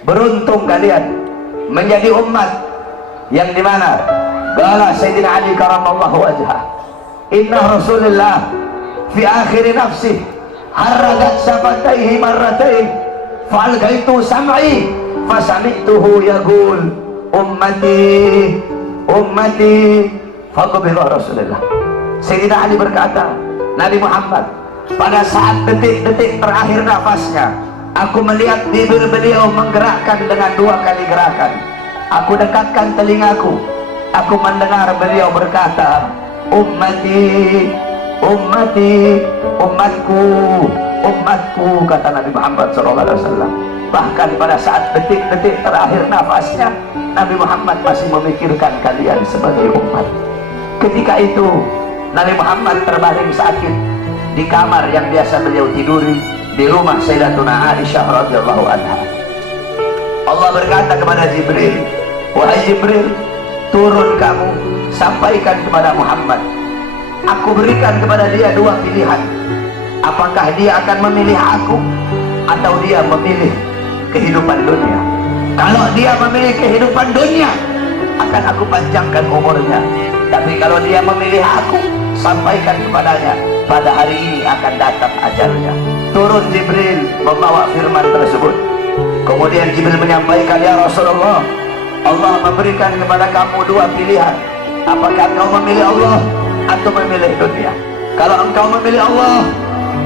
Beruntung kalian menjadi umat yang dimana qala Sayyidina Ali karamallahu wajhah, inna Rasulullah fi akhir nafsih haragat syafataihi marratain fa'algaitu sam'i fasami'tuhu yaqul ummati ummati faqbila Rasulullah. Sayyidina Ali berkata, Nabi Muhammad pada saat detik-detik terakhir nafasnya, aku melihat bibir beliau menggerakkan dengan 2 kali gerakan. Aku dekatkan telingaku, aku mendengar beliau berkata, ummati ummati, umatku umatku, kata Nabi Muhammad SAW. Bahkan pada saat detik-detik terakhir nafasnya, Nabi Muhammad masih memikirkan kalian sebagai umat. Ketika itu Nabi Muhammad terbaring sakit di kamar yang biasa beliau tiduri di rumah Sayyidatuna Aisyah radhiyallahu anha. Allah berkata kepada Jibril, wahai Jibril, turun kamu sampaikan kepada Muhammad, aku berikan kepada dia 2 pilihan. Apakah dia akan memilih aku atau dia memilih kehidupan dunia? Kalau dia memilih kehidupan dunia, akan aku panjangkan umurnya. Tapi kalau dia memilih aku, sampaikan kepadanya, pada hari ini akan datang ajalnya. Turun Jibril membawa firman tersebut. Kemudian Jibril menyampaikan, ya Rasulullah, Allah memberikan kepada kamu 2 pilihan. Apakah engkau memilih Allah atau memilih dunia? Kalau engkau memilih Allah,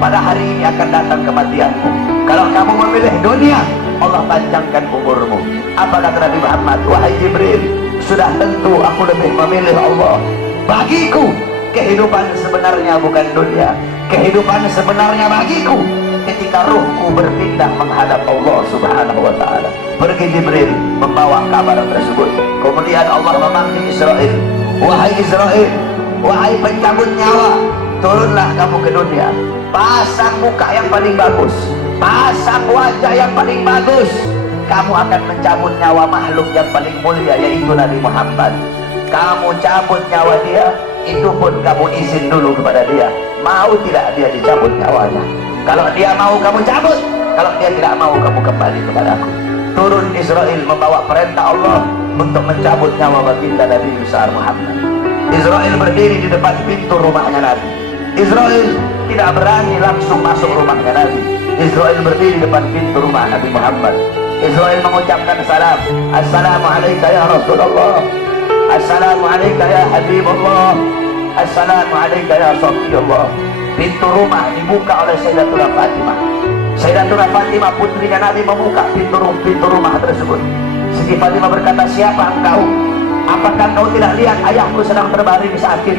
pada hari ini akan datang kematianmu. Kalau kamu memilih dunia, Allah panjangkan umurmu. Apa kata Nabi Muhammad? Wahai Jibril, sudah tentu aku lebih memilih Allah. Bagiku kehidupan sebenarnya bukan dunia. Kehidupan sebenarnya bagiku ketika ruhku berpindah menghadap Allah subhanahu wa ta'ala. Pergi Jibril membawa kabar tersebut. Kemudian Allah memanggil Israel, wahai Israel, wahai pencabut nyawa, turunlah kamu ke dunia. Pasang muka yang paling bagus, pasang wajah yang paling bagus. Kamu akan mencabut nyawa makhluk yang paling mulia, yaitu Nabi Muhammad. Kamu cabut nyawa dia, itu pun kamu izin dulu kepada dia, mau tidak dia dicabut nyawanya. Kalau dia mau kamu cabut, kalau dia tidak mau kamu kembali kepada aku. Turun Israel membawa perintah Allah untuk mencabut nyawa baginda Nabi besar Muhammad. Israel berdiri di depan pintu rumahnya Nabi. Israel tidak berani langsung masuk rumahnya Nabi. Israel berdiri di depan pintu rumah Nabi Muhammad. Israel mengucapkan salam, assalamualaikum ya Rasulullah, assalamualaikum ya Habibullah, assalamualaikum ya Safiyullah. Pintu rumah dibuka oleh Sayyidatuna Fatimah. Sayyidatuna Fatimah putrinya Nabi membuka pintu rumah tersebut. Siti Fatimah berkata, siapa engkau? Apakah kau tidak lihat ayahku sedang terbaring sakit?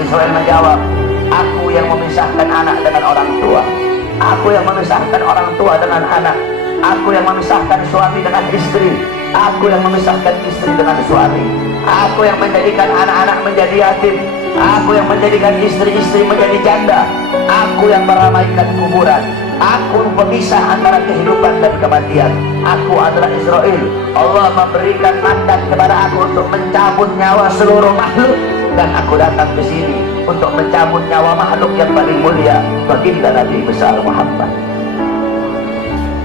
Israel menjawab, aku yang memisahkan anak dengan orang tua, aku yang memisahkan orang tua dengan anak, aku yang memisahkan suami dengan istri, aku yang memisahkan istri dengan suami, aku yang menjadikan anak-anak menjadi yatim, aku yang menjadikan istri-istri menjadi janda, aku yang meramaikan kuburan, aku pemisah antara kehidupan dan kematian. Aku adalah Israel. Allah memberikan mandat kepada aku untuk mencabut nyawa seluruh makhluk, dan aku datang ke sini untuk mencabut nyawa makhluk yang paling mulia, baginda Nabi besar Muhammad.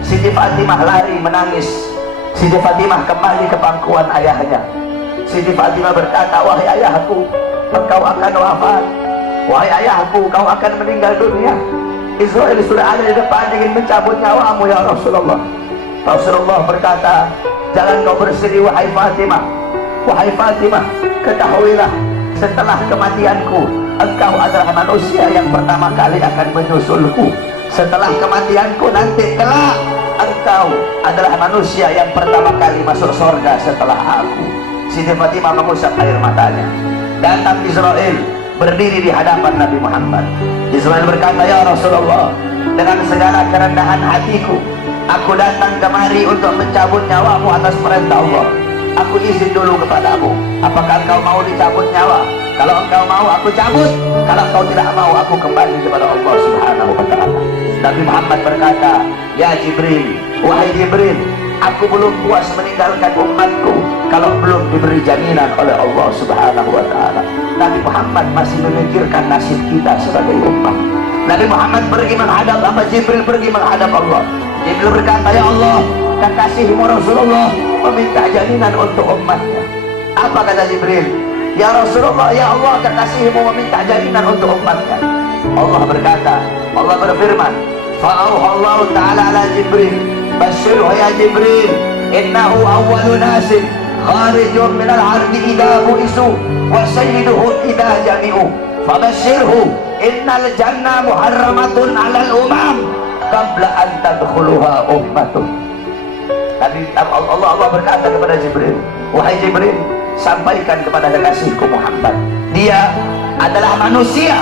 Siti Fatimah lari menangis. Siti Fatimah kembali ke pangkuan ayahnya. Siti Fatimah berkata, wahai ayahku, engkau akan wafat. Wahai ayahku, kau akan meninggal dunia. Israel sudah ada di depan ingin mencabut nyawamu ya Rasulullah. Rasulullah berkata, jangan kau bersedih wahai Fatimah. Wahai Fatimah, ketahuilah, setelah kematianku, engkau adalah manusia yang pertama kali akan menyusulku. Setelah kematianku nanti kelak, engkau adalah manusia yang pertama kali masuk surga setelah aku. Siti Fatimah mengusap air matanya. Datang Israel berdiri di hadapan Nabi Muhammad. Israel berkata, ya Rasulullah, dengan segala kerendahan hatiku, aku datang kemari untuk mencabut nyawamu atas perintah Allah. Aku izin dulu kepadamu, apakah engkau mau dicabut nyawa? Kalau engkau mau aku cabut, kalau engkau tidak mau aku kembali kepada Allah subhanahu wa ta'ala. Nabi Muhammad berkata, ya Jibril, wahai Jibril, aku belum puas meninggalkan umatku kalau belum diberi jaminan oleh Allah subhanahu wa ta'ala. Nabi Muhammad masih memikirkan nasib kita sebagai umat. Nabi Muhammad pergi menghadap, Jibril pergi menghadap Allah. Jibril berkata, ya Allah, kekasihmu Rasulullah meminta jaminan untuk umatnya. Apa kata Jibril? Ya Rasulullah, ya Allah, kekasihmu meminta jaminan untuk umatnya. Allah berkata, Allah berfirman, fa'auhallahu ta'ala ala Jibril, basyirhu ya Jibril, innahu awwalu nasin kharijun minal ardi idha bu'isu wa sayyiduhu idha jami'u fabasyirhu innal jannah muharramatun alal umam qabla an tadkhuluha ummatuh. Tadi Allah berkata kepada Jibril, wahai Jibril, sampaikan kepada kekasihku Muhammad, dia adalah manusia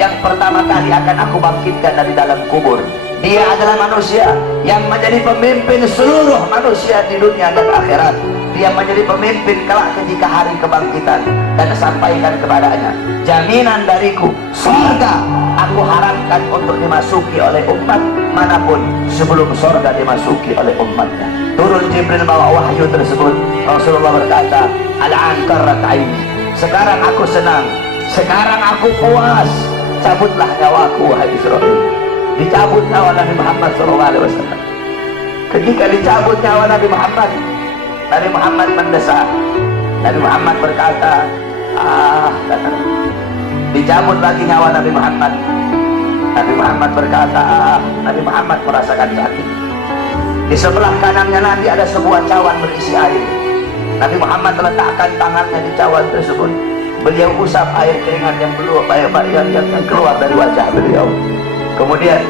yang pertama kali akan aku bangkitkan dari dalam kubur. Dia adalah manusia yang menjadi pemimpin seluruh manusia di dunia dan akhirat. Dia menjadi pemimpin kelak ketika hari kebangkitan. Dan sampaikan kepadanya, jaminan dariku, surga aku harapkan untuk dimasuki oleh umat manapun sebelum surga dimasuki oleh umatnya. Turun Jibril bawa wahyu tersebut. Rasulullah berkata, al-an qarrat aini, sekarang aku senang, sekarang aku puas. Cabutlah nyawaku wahai Israel. Dicabut nyawa Nabi Muhammad SAW. Ketika dicabut nyawa Nabi Muhammad mendesak. Nabi Muhammad berkata, dicabut lagi nyawa Nabi Muhammad. Nabi Muhammad berkata, Nabi Muhammad merasakan sakit. Di sebelah kanannya Nabi ada sebuah cawan berisi air. Nabi Muhammad meletakkan tangannya di cawan tersebut. Beliau usap air keringat yang keluar dari wajah beliau. Kemudian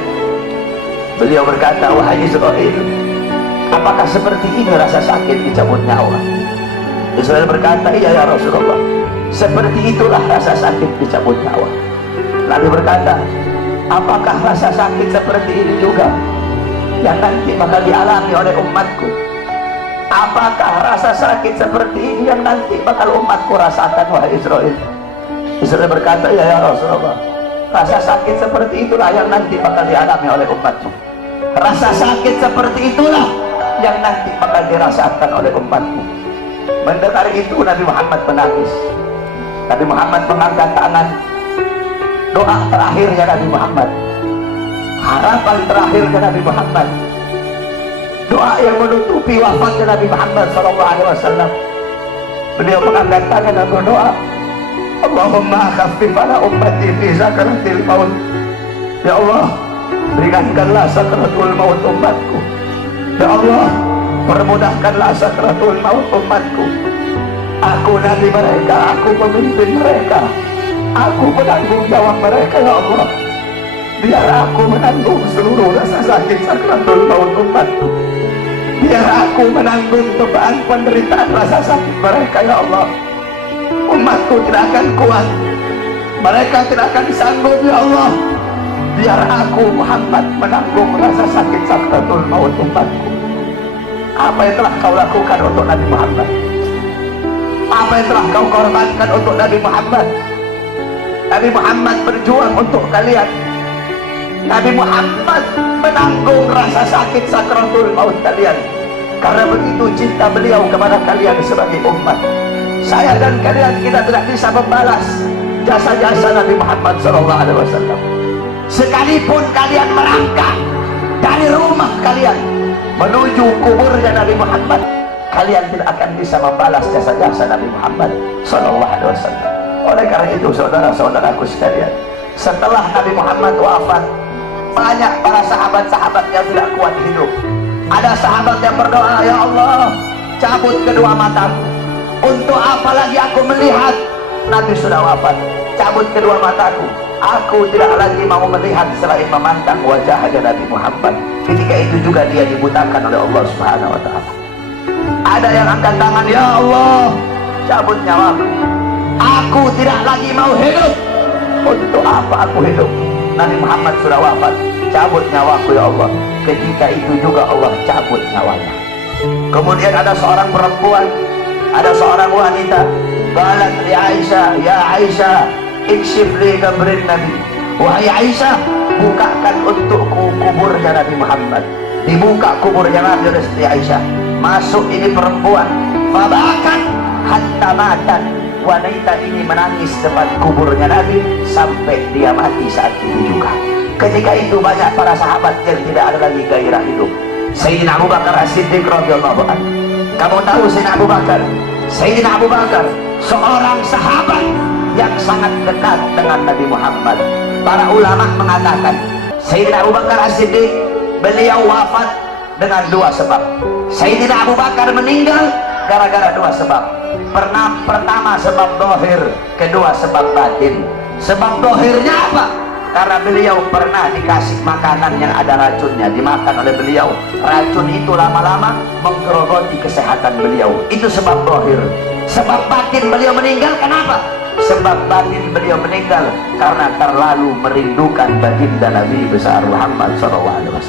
beliau berkata, wahai Israel, apakah seperti ini rasa sakit dicabut nyawa? Israel berkata, iya ya Rasulullah, seperti itulah rasa sakit dicabut nyawa. Nabi berkata, apakah rasa sakit seperti ini juga yang nanti bakal dialami oleh umatku? Apakah rasa sakit seperti ini yang nanti bakal umatku rasakan wahai Israel? Israel berkata, ya Rasulullah, rasa sakit seperti itulah yang nanti bakal dialami oleh umatmu. Rasa sakit seperti itulah yang nanti bakal dirasakan oleh umatmu. Mendengar itu Nabi Muhammad menangis. Nabi Muhammad mengangkat tangan. Doa terakhirnya Nabi Muhammad, harapan terakhirnya Nabi Muhammad, doa yang menutupi wafatnya Nabi Muhammad SAW. Beliau mengangkat tangan dan berdoa, Allahumma khaffif ala ummati fi sakaratil maut. Ya Allah, ringankanlah sakaratul maut umatku. Ya Allah, permudahkanlah sakaratul maut umatku. Aku nabi mereka, aku pemimpin mereka, aku menanggung jawab mereka. Ya Allah, biar aku menanggung seluruh rasa sakit sakaratul maut umatku. Biar aku menanggung beban penderitaan rasa sakit mereka. Ya Allah, umatku tidak akan kuat, mereka tidak akan sanggup. Ya Allah, biar aku Muhammad menanggung rasa sakit sakaratul maut umatku. Apa yang telah kau lakukan untuk Nabi Muhammad? Apa yang telah kau korbankan untuk Nabi Muhammad? Nabi Muhammad berjuang untuk kalian. Nabi Muhammad menanggung rasa sakit sakaratul maut kalian karena begitu cinta beliau kepada kalian sebagai umat. Saya dan kalian, kita tidak bisa membalas jasa-jasa Nabi Muhammad SAW. Sekalipun kalian merangkak dari rumah kalian menuju kuburnya Nabi Muhammad, kalian tidak akan bisa membalas jasa-jasa Nabi Muhammad SAW. Oleh karena itu, saudara-saudaraku sekalian, setelah Nabi Muhammad wafat, banyak para sahabat-sahabat yang tidak kuat hidup. Ada sahabat yang berdoa, ya Allah, cabut kedua mataku. Untuk apa lagi aku melihat? Nabi sudah wafat. Cabut kedua mataku. Aku tidak lagi mau melihat selain memandang wajahnya Nabi Muhammad. Ketika itu juga dia dibutakan oleh Allah Subhanahu wa Ta'ala. Ada yang angkat tangan, ya Allah, cabut nyawaku. Aku tidak lagi mau hidup. Untuk apa aku hidup? Nabi Muhammad sudah wafat. Cabut nyawaku ya Allah. Ketika itu juga Allah cabut nyawanya. Kemudian ada seorang perempuan, ada seorang wanita, qalat li Aisyah, ya Aisyah, ikshif li qabrin Nabi. Wahai Aisyah, bukakan untukku kuburnya Nabi Muhammad. Dibuka kuburnya Nabi oleh Siti Aisyah. Masuk ini perempuan, fabakat hatta matan. Wanita ini menangis depan kuburnya Nabi sampai dia mati saat itu juga. Ketika itu banyak para sahabat yang tidak ada lagi gairah hidup. Sayyidina Abu Bakar As-Siddiq radhiyallahu anhu. Kamu tahu Sayyidina Abu Bakar seorang sahabat yang sangat dekat dengan Nabi Muhammad. Para ulama mengatakan Sayyidina Abu Bakar As-Siddiq beliau wafat dengan dua sebab. Sayyidina Abu Bakar meninggal gara-gara dua sebab. Pertama sebab dohir, kedua sebab batin. Sebab dohirnya apa? Karena beliau pernah dikasih makanan yang ada racunnya, dimakan oleh beliau. Racun itu lama-lama menggerogoti kesehatan beliau. Itu sebab dohir. Sebab batin beliau meninggal kenapa? Sebab batin beliau meninggal karena terlalu merindukan baginda Nabi besar Muhammad SAW.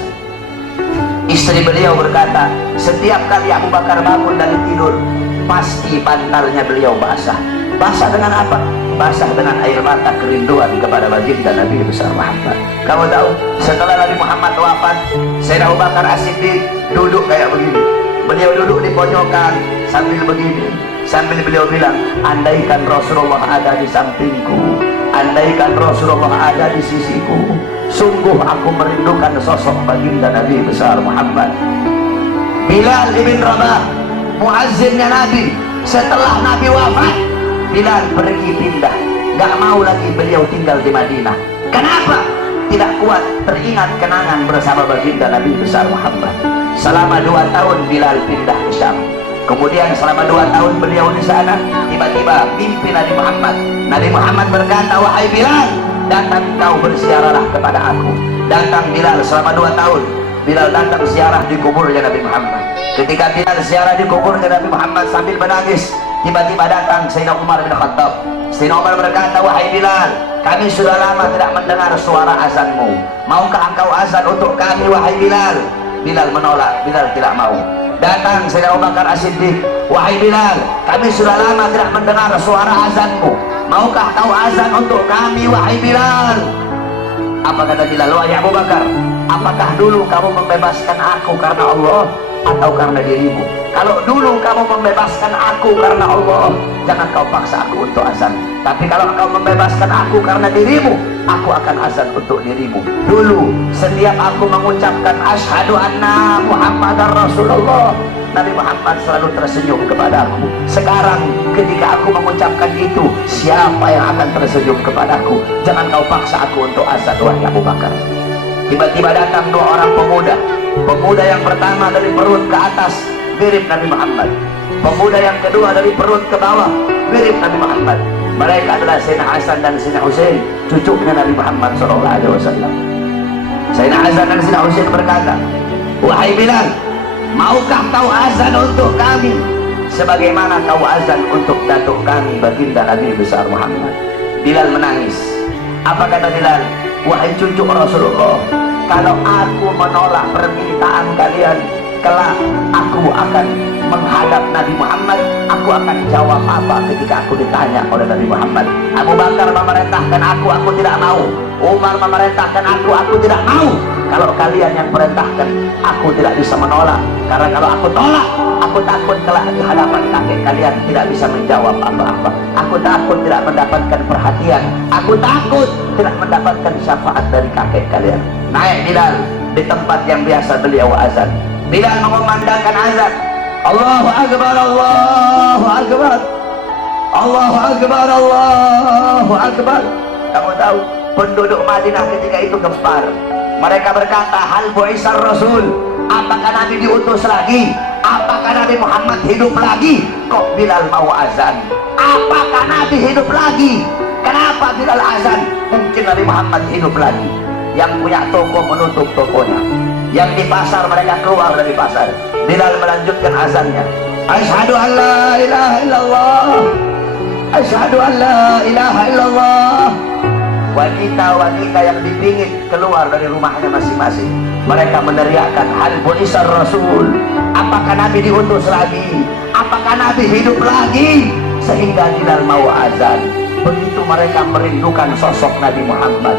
Istri beliau berkata, setiap kali Abu Bakar bangun dari tidur, pasti bantalnya beliau basah. Basah dengan apa? Basah dengan air mata kerinduan kepada baginda Nabi besar Muhammad. Kamu tahu, setelah Nabi Muhammad wafat, Sayyidina Abu Bakar As-Siddiq duduk kayak begini. Beliau duduk di pojokan sambil begini, sambil beliau bilang, andaikan Rasulullah ada di sampingku, andaikan Rasulullah ada di sisiku, sungguh aku merindukan sosok baginda Nabi besar Muhammad. Bilal ibn Rabah, muazzinnya Nabi, setelah Nabi wafat, Bilal pergi pindah, gak mau lagi beliau tinggal di Madinah. Kenapa? Tidak kuat teringat kenangan bersama baginda Nabi besar Muhammad. Selama 2 tahun Bilal pindah ke Syam. Kemudian selama 2 tahun beliau di sana, tiba-tiba mimpi Nabi Muhammad. Nabi Muhammad berkata, wahai Bilal, datang kau bersiarahlah kepada aku. Datang Bilal selama 2 tahun. Bilal datang ziarah di kuburnya Nabi Muhammad. Ketika Bilal ziarah di kuburnya Nabi Muhammad sambil menangis, tiba-tiba datang Sayyidina Umar bin Khattab. Sayyidina Umar berkata, wahai Bilal, kami sudah lama tidak mendengar suara azanmu. Maukah engkau azan untuk kami, wahai Bilal? Bilal menolak, Bilal tidak mau. Datang Sayyidina Abu Bakar As-Siddiq, wahai Bilal, kami sudah lama tidak mendengar suara azanmu. Maukah kau azan untuk kami, wahai Bilal? Apa kata Bilal? Wahai Abu Bakar, apakah dulu kamu membebaskan aku karena Allah atau karena dirimu? Kalau dulu kamu membebaskan aku karena Allah, jangan kau paksa aku untuk azan. Tapi kalau kau membebaskan aku karena dirimu, aku akan azan untuk dirimu. Dulu setiap aku mengucapkan asyhadu anna Muhammadar Rasulullah, Nabi Muhammad selalu tersenyum kepada aku. Sekarang ketika aku mengucapkan itu, siapa yang akan tersenyum kepadaku? Jangan kau paksa aku untuk azan, wahai Abu Bakar. Tiba-tiba datang 2 orang pemuda. Pemuda yang pertama dari perut ke atas mirip Nabi Muhammad. Pemuda yang kedua dari perut ke bawah mirip Nabi Muhammad. Mereka adalah Sayyidina Hasan dan Sayyidina Husain, cucunya Nabi Muhammad SAW. Sayyidina Hasan dan Sayyidina Husain berkata, wahai Bilal, maukah kau azan untuk kami sebagaimana kau azan untuk datuk kami baginda Nabi besar Muhammad? Bilal menangis. Apa kata Bilal? Wahai cucu Rasulullah, kalau aku menolak permintaan kalian, kelak aku akan menghadap Nabi Muhammad, aku akan jawab apa ketika aku ditanya oleh Nabi Muhammad? Abu Bakar memerintahkan aku tidak mau. Umar memerintahkan aku tidak mau. Kalau kalian yang perintahkan, aku tidak bisa menolak. Karena kalau aku tolak, aku takut kelak di hadapan kakek kalian tidak bisa menjawab apa-apa. Aku takut tidak mendapatkan perhatian. Aku takut tidak mendapatkan syafaat dari kakek kalian. Naik Bilal di tempat yang biasa beliau azan. Bilal mengumandangkan azan. Allahu Akbar, Allahu Akbar, Allahu Akbar, Allahu Akbar. Kamu tahu penduduk Madinah ketika itu gempar. Mereka berkata, hal bu'isar Rasul, apakah Nabi diutus lagi? Apakah Nabi Muhammad hidup lagi? Kok Bilal mau azan? Apakah Nabi hidup lagi? Kenapa Bilal azan? Mungkin Nabi Muhammad hidup lagi. Yang punya toko menutup tokonya, yang di pasar mereka keluar dari pasar. Bilal melanjutkan azannya. Asyhadu an la ilaha illallah, asyhadu an la ilaha illallah. Wanita-wanita yang dipingit keluar dari rumahnya masing-masing, mereka meneriakkan, hal bu'isar Rasul, apakah Nabi diutus lagi? Apakah Nabi hidup lagi? Sehingga Bilal mau azan. Begitu mereka merindukan sosok Nabi Muhammad.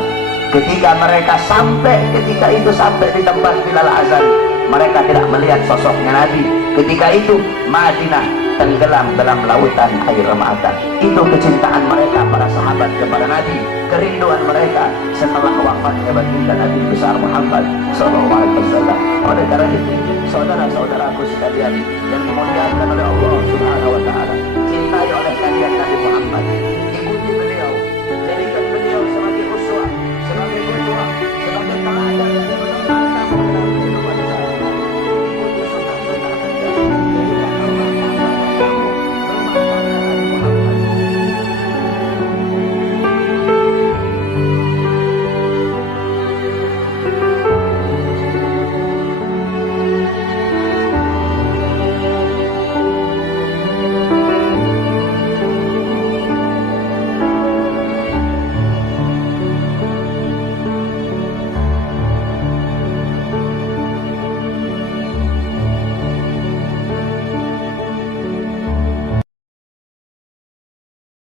Ketika mereka sampai di tempat Bilal azan, mereka tidak melihat sosoknya Nabi. Ketika itu Madinah tenggelam dalam lautan air mata. Itu kecintaan mereka para sahabat kepada Nabi, kerinduan mereka setelah wafatnya baginda Nabi besar Muhammad sallallahu alaihi wasallam. Oleh karena itu, saudara-saudaraku sekalian yang dimuliakan oleh Allah Subhanahu wa taala, cintai oleh kalian Nabi Muhammad, ikuti beliau